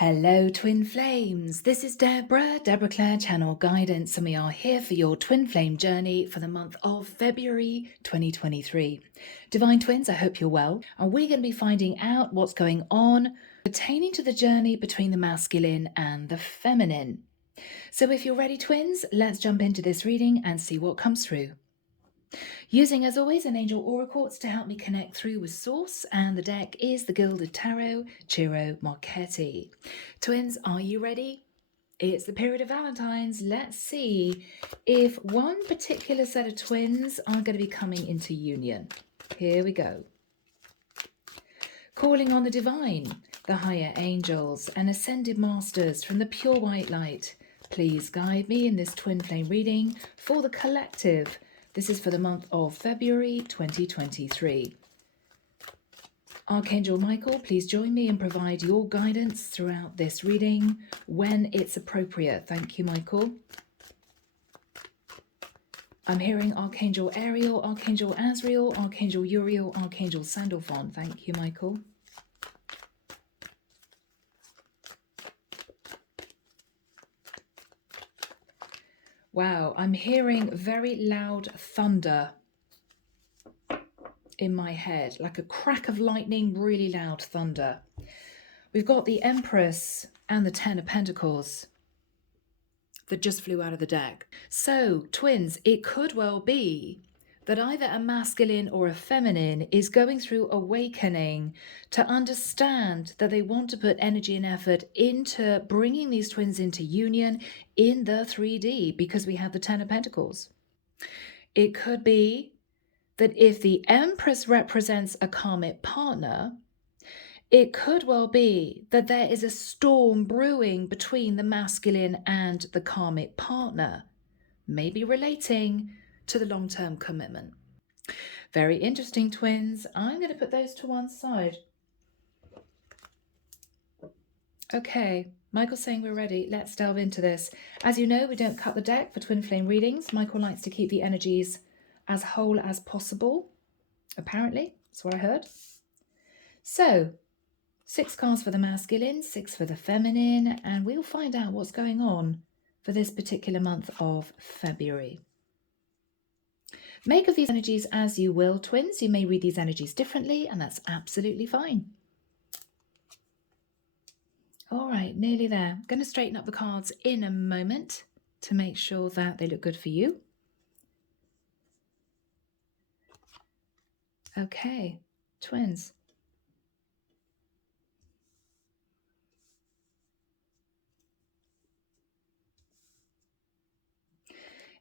Hello, Twin Flames. This is Deborah Clare Channel Guidance, and we are here for your Twin Flame journey for the month of February 2023. Divine Twins, I hope you're well, and we're going to be finding out what's going on pertaining to the journey between the masculine and the feminine. So if you're ready, Twins, let's jump into this reading and see what comes through. Using, as always, an angel oracle to help me connect through with source, and the deck is the Gilded Tarot, Ciro, Marchetti. Twins, are you ready? It's the period of Valentine's. Let's see if one particular set of twins are going to be coming into union. Here we go. Calling on the divine, the higher angels and ascended masters from the pure white light, please guide me in this twin flame reading for the collective. This is for the month of February 2023. Archangel Michael, please join me and provide your guidance throughout this reading when it's appropriate. Thank you, Michael. I'm hearing Archangel Ariel, Archangel Azrael, Archangel Uriel, Archangel Sandalphon. Thank you, Michael. Wow, I'm hearing very loud thunder in my head, like a crack of lightning, really loud thunder. We've got the Empress and the Ten of Pentacles that just flew out of the deck. So, twins, it could well be that either a masculine or a feminine is going through awakening to understand that they want to put energy and effort into bringing these twins into union in the 3D, because we have the Ten of Pentacles. It could be that if the Empress represents a karmic partner, it could well be that there is a storm brewing between the masculine and the karmic partner, maybe relating to the long-term commitment. Very interesting, twins. I'm going to put those to one side. Okay, Michael's saying we're ready. Let's delve into this. As you know, we don't cut the deck for twin flame readings. Michael likes to keep the energies as whole as possible, apparently. That's what I heard. So, 6 cards for the masculine, 6 for the feminine, and we'll find out what's going on for this particular month of February. Make of these energies as you will, twins. You may read these energies differently, and that's absolutely fine. All right, nearly there. I'm going to straighten up the cards in a moment to make sure that they look good for you. Okay, twins.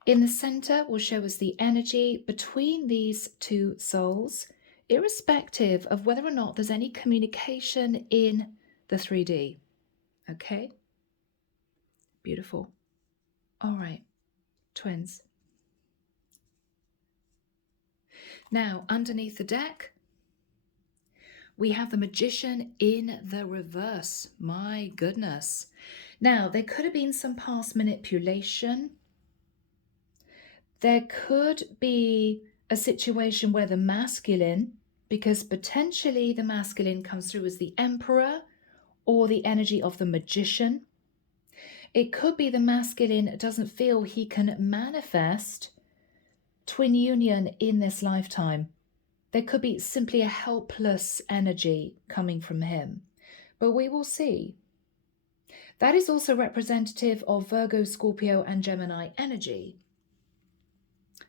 In the center will show us the energy between these two souls, irrespective of whether or not there's any communication in the 3D. Okay? Beautiful. All right, twins. Now, underneath the deck, we have the Magician in the reverse. My goodness. Now, there could have been some past manipulation. There could be a situation where the masculine, because potentially the masculine comes through as the Emperor or the energy of the Magician. It could be the masculine doesn't feel he can manifest twin union in this lifetime. There could be simply a helpless energy coming from him, but we will see. That is also representative of Virgo, Scorpio, and Gemini energy.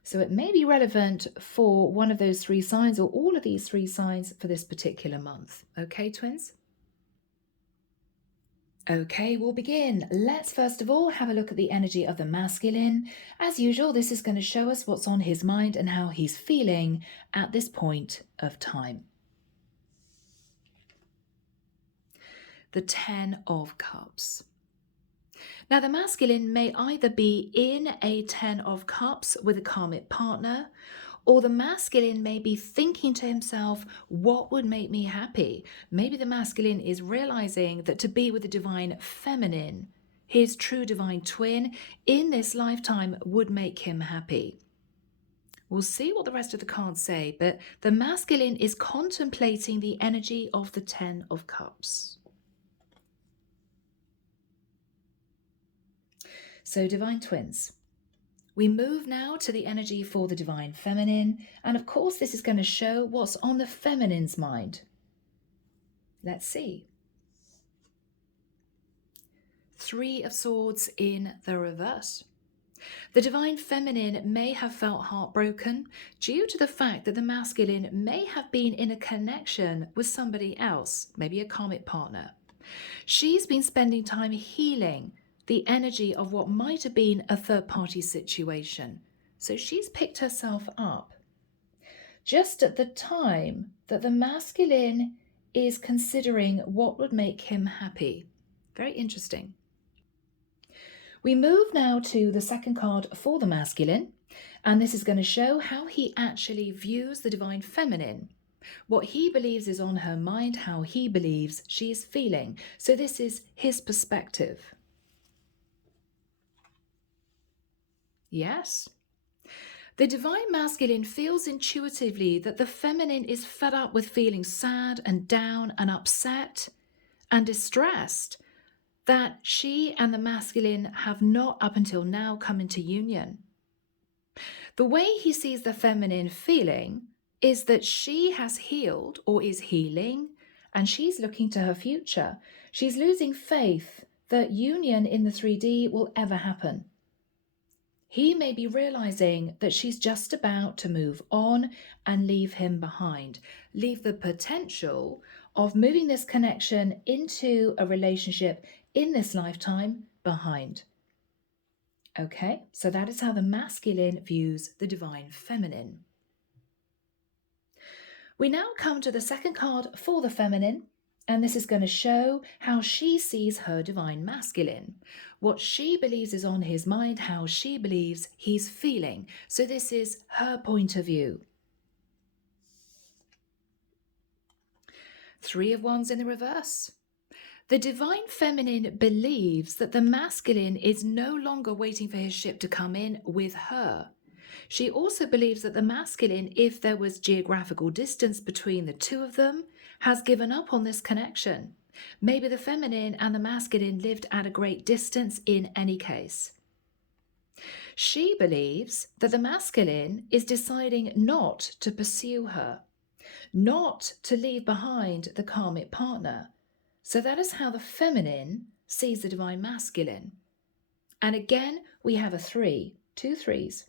So it may be relevant for one of those 3 signs or all of these 3 signs for this particular month. Okay, twins? Okay, we'll begin. Let's first of all have a look at the energy of the masculine. As usual, this is going to show us what's on his mind and how he's feeling at this point of time. The 10 of Cups. Now, the masculine may either be in a 10 of Cups with a karmic partner, or the masculine may be thinking to himself, what would make me happy? Maybe the masculine is realizing that to be with the divine feminine, his true divine twin, in this lifetime would make him happy. We'll see what the rest of the cards say, but the masculine is contemplating the energy of the 10 of Cups. So divine twins. We move now to the energy for the divine feminine. And of course, this is going to show what's on the feminine's mind. Let's see. 3 of Swords in the reverse. The divine feminine may have felt heartbroken due to the fact that the masculine may have been in a connection with somebody else, maybe a karmic partner. She's been spending time healing the energy of what might have been a third-party situation. So she's picked herself up just at the time that the masculine is considering what would make him happy. Very interesting. We move now to the second card for the masculine, and this is going to show how he actually views the divine feminine, what he believes is on her mind, how he believes she is feeling. So this is his perspective. Yes. The divine masculine feels intuitively that the feminine is fed up with feeling sad and down and upset and distressed that she and the masculine have not up until now come into union. The way he sees the feminine feeling is that she has healed or is healing, and she's looking to her future. She's losing faith that union in the 3D will ever happen. He may be realizing that she's just about to move on and leave him behind, leave the potential of moving this connection into a relationship in this lifetime behind. Okay, so that is how the masculine views the divine feminine. We now come to the second card for the feminine, and this is going to show how she sees her divine masculine, what she believes is on his mind, how she believes he's feeling. So this is her point of view. 3 of Wands in the reverse. The divine feminine believes that the masculine is no longer waiting for his ship to come in with her. She also believes that the masculine, if there was geographical distance between the two of them, has given up on this connection. Maybe the feminine and the masculine lived at a great distance in any case. She believes that the masculine is deciding not to pursue her, not to leave behind the karmic partner. So that is how the feminine sees the divine masculine. And again, we have a 3, 2 3s.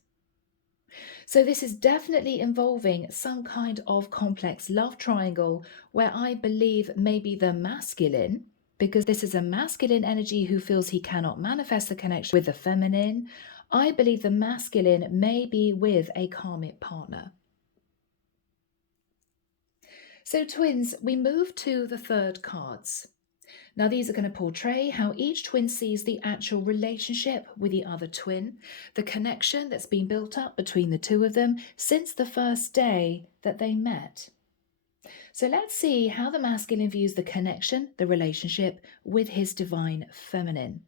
So this is definitely involving some kind of complex love triangle where I believe maybe the masculine, because this is a masculine energy who feels he cannot manifest the connection with the feminine, I believe the masculine may be with a karmic partner. So twins, we move to the third cards. Now these are going to portray how each twin sees the actual relationship with the other twin, the connection that's been built up between the two of them since the first day that they met. So let's see how the masculine views the connection, the relationship with his divine feminine.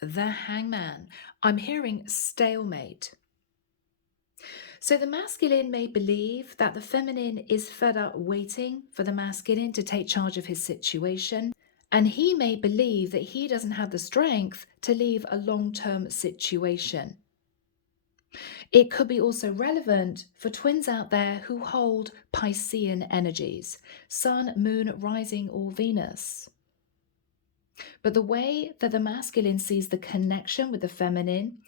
The Hangman. I'm hearing stalemate. So the masculine may believe that the feminine is fed up waiting for the masculine to take charge of his situation, and he may believe that he doesn't have the strength to leave a long-term situation. It could be also relevant for twins out there who hold Piscean energies, Sun, Moon, Rising, or Venus. But the way that the masculine sees the connection with the feminine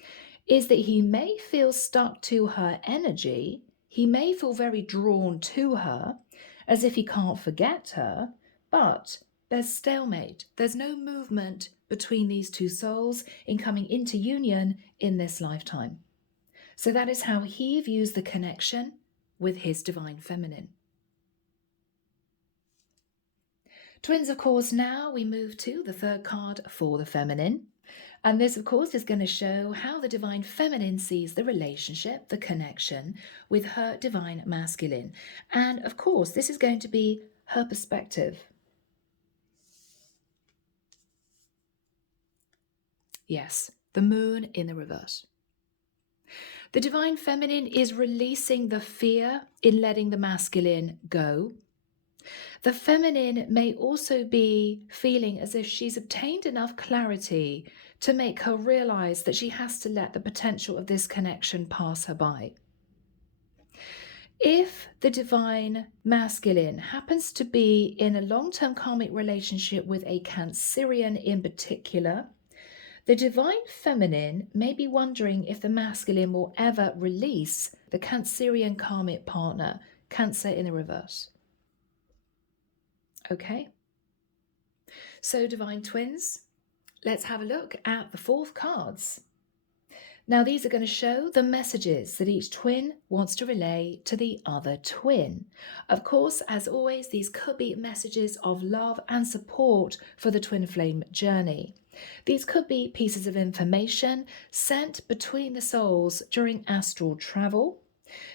is that he may feel stuck to her energy, he may feel very drawn to her, as if he can't forget her, but there's stalemate. There's no movement between these two souls in coming into union in this lifetime. So that is how he views the connection with his divine feminine. Twins, of course, now we move to the third card for the feminine. And this, of course, is going to show how the divine feminine sees the relationship, the connection with her divine masculine. And of course, this is going to be her perspective. Yes, the moon in the reverse. The divine feminine is releasing the fear in letting the masculine go. The feminine may also be feeling as if she's obtained enough clarity to make her realize that she has to let the potential of this connection pass her by. If the divine masculine happens to be in a long-term karmic relationship with a Cancerian in particular, the divine feminine may be wondering if the masculine will ever release the Cancerian karmic partner, Cancer in the reverse. Okay, so divine twins, let's have a look at the 4th cards. Now these are going to show the messages that each twin wants to relay to the other twin. Of course, as always, these could be messages of love and support for the twin flame journey. These could be pieces of information sent between the souls during astral travel.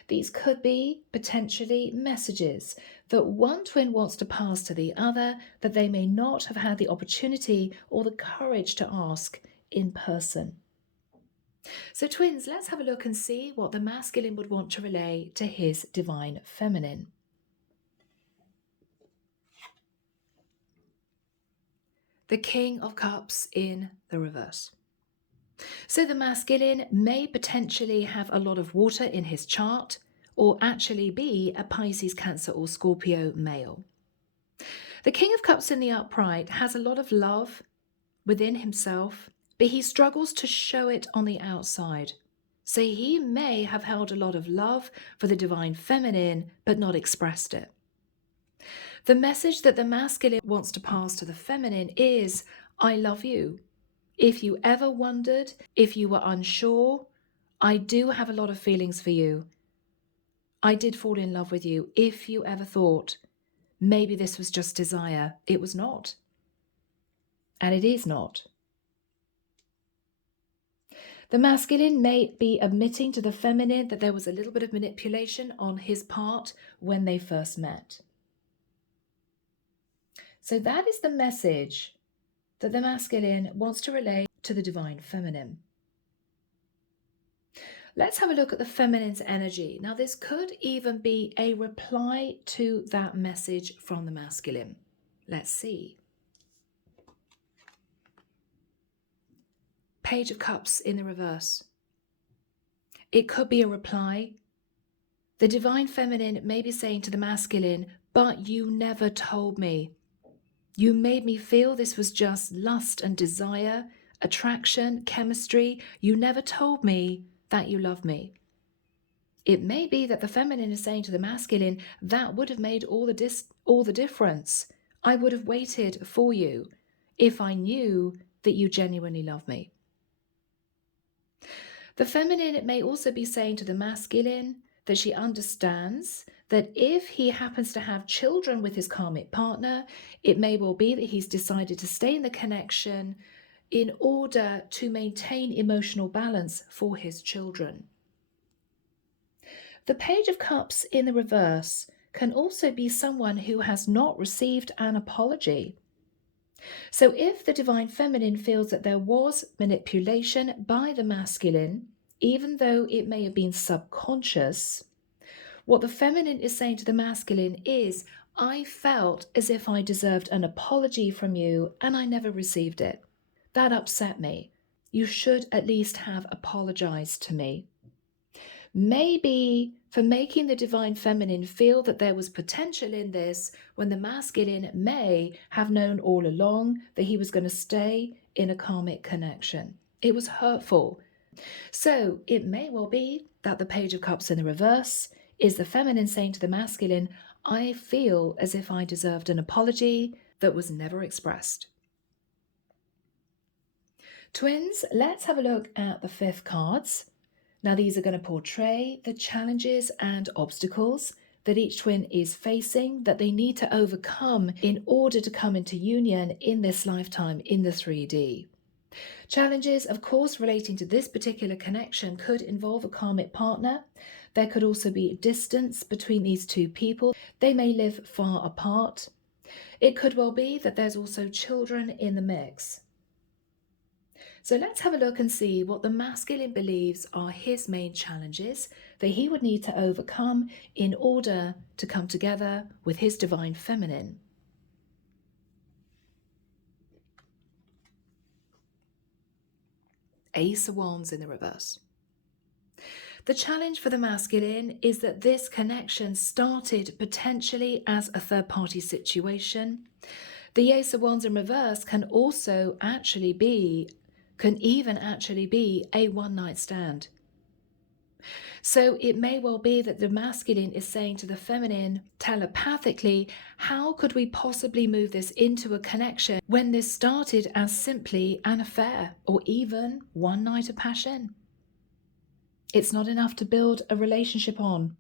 These could be potentially messages that one twin wants to pass to the other that they may not have had the opportunity or the courage to ask in person. So twins, let's have a look and see what the masculine would want to relay to his divine feminine. The King of Cups in the reverse. So the masculine may potentially have a lot of water in his chart, or actually be a Pisces, Cancer or Scorpio male. The King of Cups in the upright has a lot of love within himself, but he struggles to show it on the outside. So he may have held a lot of love for the divine feminine, but not expressed it. The message that the masculine wants to pass to the feminine is, I love you. If you ever wondered, if you were unsure, I do have a lot of feelings for you. I did fall in love with you. If you ever thought maybe this was just desire, it was not. And it is not. The masculine may be admitting to the feminine that there was a little bit of manipulation on his part when they first met. So that is the message that the masculine wants to relay to the divine feminine. Let's have a look at the feminine's energy. Now, this could even be a reply to that message from the masculine. Let's see. Page of Cups in the reverse. It could be a reply. The divine feminine may be saying to the masculine, but you never told me. You made me feel this was just lust and desire, attraction, chemistry. You never told me that you love me. It may be that the feminine is saying to the masculine, that would have made all the difference. I would have waited for you if I knew that you genuinely love me. The feminine may also be saying to the masculine that she understands that if he happens to have children with his karmic partner, it may well be that he's decided to stay in the connection in order to maintain emotional balance for his children. The Page of Cups in the reverse can also be someone who has not received an apology. So if the divine feminine feels that there was manipulation by the masculine, even though it may have been subconscious, what the feminine is saying to the masculine is, I felt as if I deserved an apology from you and I never received it. That upset me. You should at least have apologized to me. Maybe for making the divine feminine feel that there was potential in this when the masculine may have known all along that he was going to stay in a karmic connection. It was hurtful. So it may well be that the Page of Cups in the reverse is the feminine saying to the masculine, I feel as if I deserved an apology that was never expressed. Twins, let's have a look at the 5th cards. Now these are going to portray the challenges and obstacles that each twin is facing, that they need to overcome in order to come into union in this lifetime in the 3D. Challenges, of course, relating to this particular connection could involve a karmic partner. There could also be distance between these two people. They may live far apart. It could well be that there's also children in the mix. So let's have a look and see what the masculine believes are his main challenges that he would need to overcome in order to come together with his divine feminine. Ace of Wands in the reverse. The challenge for the masculine is that this connection started potentially as a third-party situation. The Ace of Wands in reverse can even actually be a one-night stand. So it may well be that the masculine is saying to the feminine telepathically, how could we possibly move this into a connection when this started as simply an affair or even one night of passion? It's not enough to build a relationship on.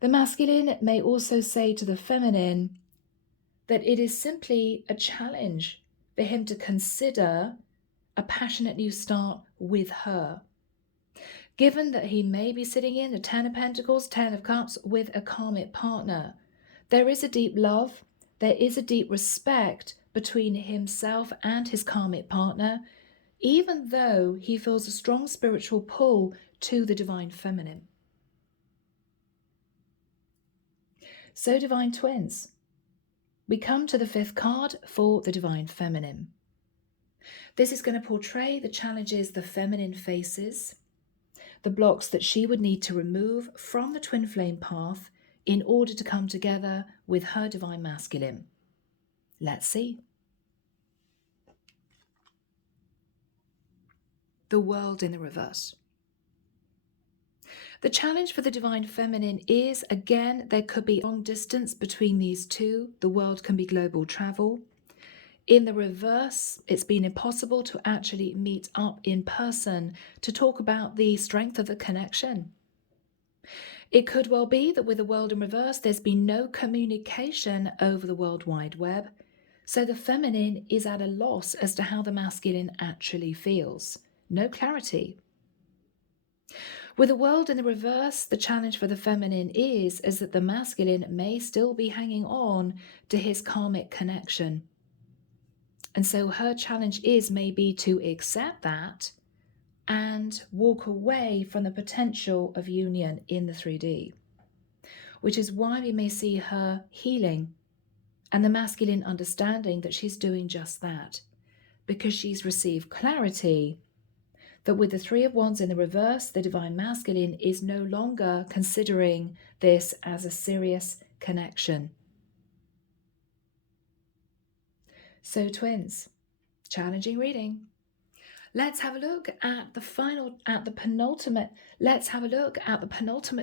The masculine may also say to the feminine that it is simply a challenge for him to consider a passionate new start with her. Given that he may be sitting in the Ten of Pentacles, Ten of Cups with a karmic partner, there is a deep love, there is a deep respect between himself and his karmic partner, even though he feels a strong spiritual pull to the divine feminine. So, divine twins, we come to the fifth card for the divine feminine. This is going to portray the challenges the feminine faces, the blocks that she would need to remove from the twin flame path in order to come together with her divine masculine. Let's see. The World in the reverse. The challenge for the divine feminine is, again, there could be long distance between these two. The world can be global travel. In the reverse, it's been impossible to actually meet up in person to talk about the strength of the connection. It could well be that with the world in reverse, there's been no communication over the World Wide Web. So the feminine is at a loss as to how the masculine actually feels. No clarity. With the world in the reverse, the challenge for the feminine is that the masculine may still be hanging on to his karmic connection. And so her challenge is maybe to accept that and walk away from the potential of union in the 3D, which is why we may see her healing and the masculine understanding that she's doing just that, because she's received clarity that with the Three of Wands in the reverse, the divine masculine is no longer considering this as a serious connection. So twins, challenging reading. Let's have a look at the penultimate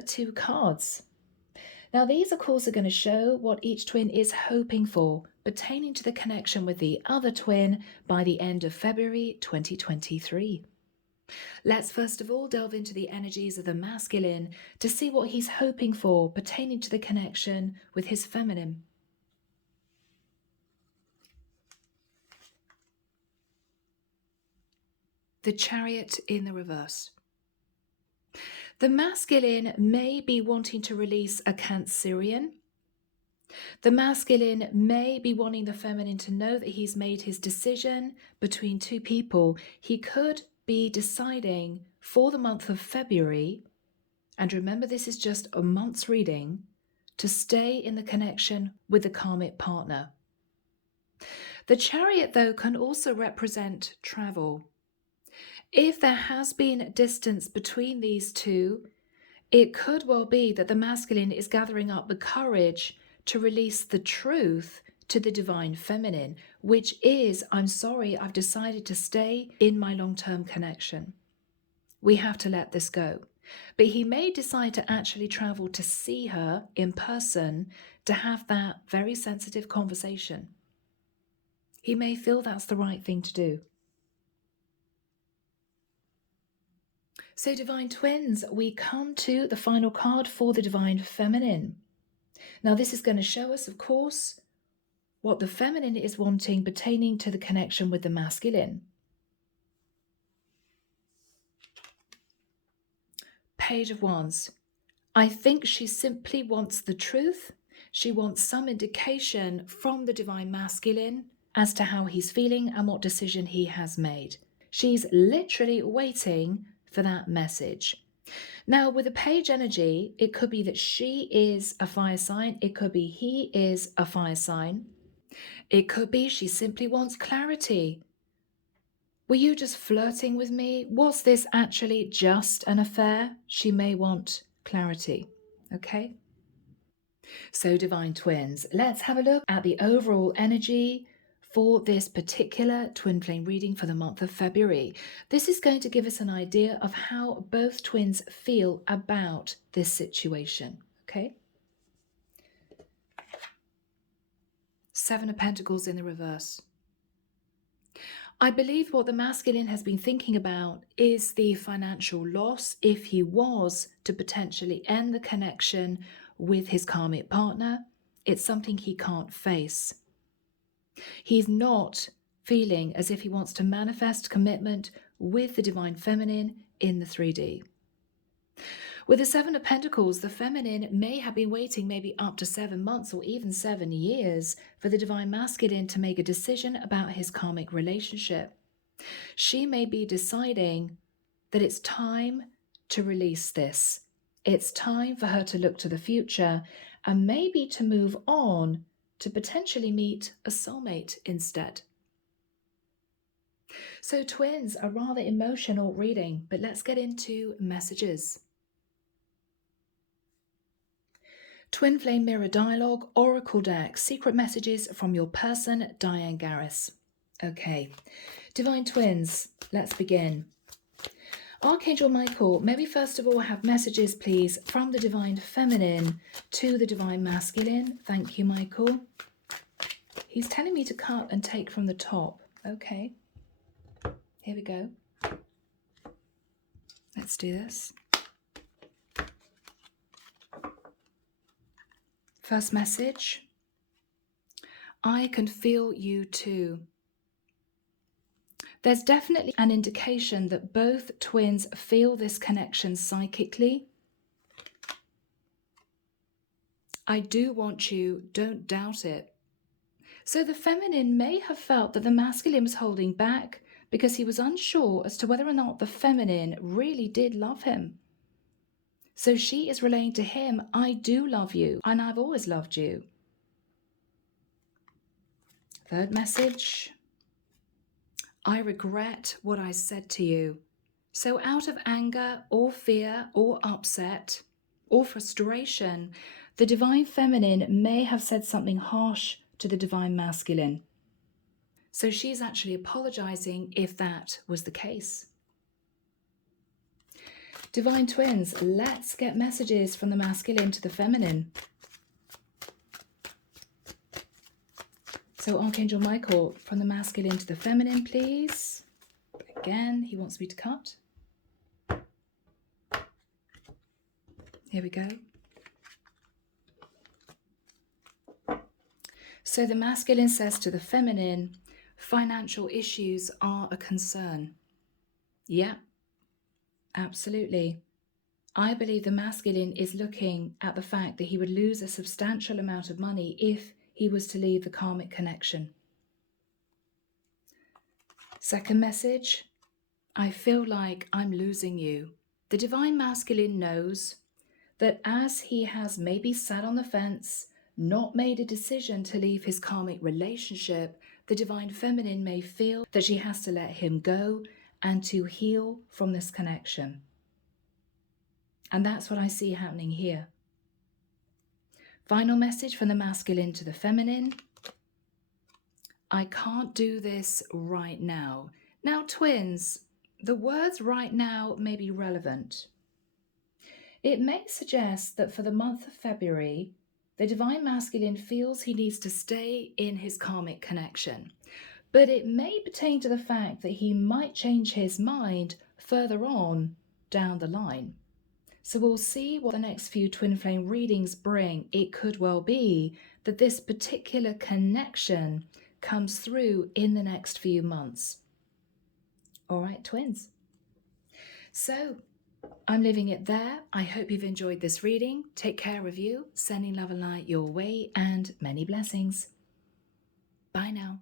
two cards. Now these of course are going to show what each twin is hoping for pertaining to the connection with the other twin by the end of February 2023. Let's first of all delve into the energies of the masculine to see what he's hoping for pertaining to the connection with his feminine. The Chariot in the reverse. The masculine may be wanting to release a Cancerian. The masculine may be wanting the feminine to know that he's made his decision between two people. He could be deciding for the month of February, and remember this is just a month's reading, to stay in the connection with the karmic partner. The Chariot, though, can also represent travel. If there has been distance between these two, it could well be that the masculine is gathering up the courage to release the truth to the divine feminine, which is, I'm sorry, I've decided to stay in my long-term connection. We have to let this go. But he may decide to actually travel to see her in person to have that very sensitive conversation. He may feel that's the right thing to do. So divine twins, we come to the final card for the divine feminine. Now this is going to show us, of course, what the feminine is wanting pertaining to the connection with the masculine. Page of Wands. I think she simply wants the truth. She wants some indication from the divine masculine as to how he's feeling and what decision he has made. She's literally waiting for that message. Now, with the page energy, it could be that she is a fire sign. It could be he is a fire sign. It could be she simply wants clarity. Were you just flirting with me? Was this actually just an affair? She may want clarity. Okay? So, Divine Twins, let's have a look at the overall energy for this particular twin flame reading for the month of February. This is going to give us an idea of how both twins feel about this situation. Okay? Seven of Pentacles in the reverse. I believe what the masculine has been thinking about is the financial loss if he was to potentially end the connection with his karmic partner. It's something he can't face. He's not feeling as if he wants to manifest commitment with the divine feminine in the 3D. With the Seven of Pentacles, the feminine may have been waiting maybe up to 7 months or even 7 years for the divine masculine to make a decision about his karmic relationship. She may be deciding that it's time to release this. It's time for her to look to the future and maybe to move on to potentially meet a soulmate instead. So twins, a rather emotional reading, but let's get into messages. Twin Flame Mirror Dialogue, Oracle Deck, Secret Messages from Your Person, Diane Garris. Okay, Divine Twins, let's begin. Archangel Michael, may we first of all have messages, please, from the Divine Feminine to the Divine Masculine. Thank you, Michael. He's telling me to cut and take from the top. Okay, here we go. Let's do this. First message, I can feel you too. There's definitely an indication that both twins feel this connection psychically. I do want you, don't doubt it. So the feminine may have felt that the masculine was holding back because he was unsure as to whether or not the feminine really did love him. So she is relaying to him, I do love you, and I've always loved you. Third message, I regret what I said to you. So out of anger or fear or upset or frustration, the divine feminine may have said something harsh to the divine masculine. So she's actually apologizing if that was the case. Divine Twins, let's get messages from the masculine to the feminine. So Archangel Michael, from the masculine to the feminine, please. Again, he wants me to cut. Here we go. So the masculine says to the feminine, financial issues are a concern. Yeah. Absolutely. I believe the masculine is looking at the fact that he would lose a substantial amount of money if he was to leave the karmic connection. Second message, I feel like I'm losing you. The divine masculine knows that as he has maybe sat on the fence, not made a decision to leave his karmic relationship, the divine feminine may feel that she has to let him go and to heal from this connection. And that's what I see happening here. Final message from the masculine to the feminine. I can't do this right now. Now, twins, the words right now may be relevant. It may suggest that for the month of February, the divine masculine feels he needs to stay in his karmic connection. But it may pertain to the fact that he might change his mind further on down the line. So we'll see what the next few twin flame readings bring. It could well be that this particular connection comes through in the next few months. All right, twins. So I'm leaving it there. I hope you've enjoyed this reading. Take care of you, sending love and light your way, and many blessings. Bye now.